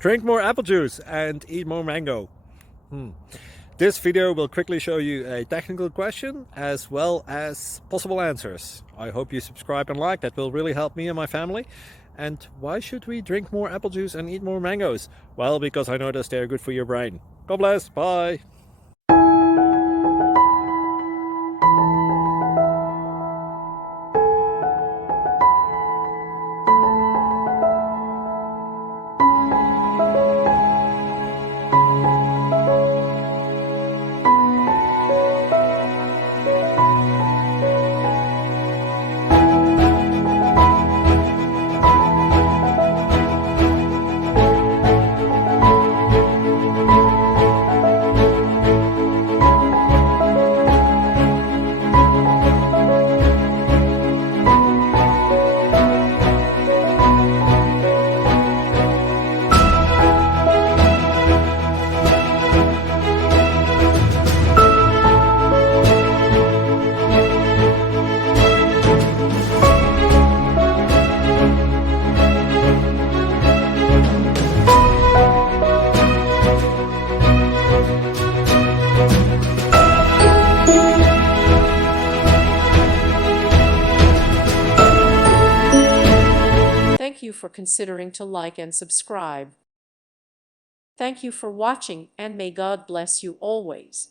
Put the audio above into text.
Drink more apple juice and eat more mango. This video will quickly show you a technical question as well as possible answers. I hope you subscribe and like, that will really help me and my family. And why should we drink more apple juice and eat more mangoes? Well, because I noticed they're good for your brain. God bless, bye! Thank you for considering to like and subscribe. Thank you for watching, and may God bless you always.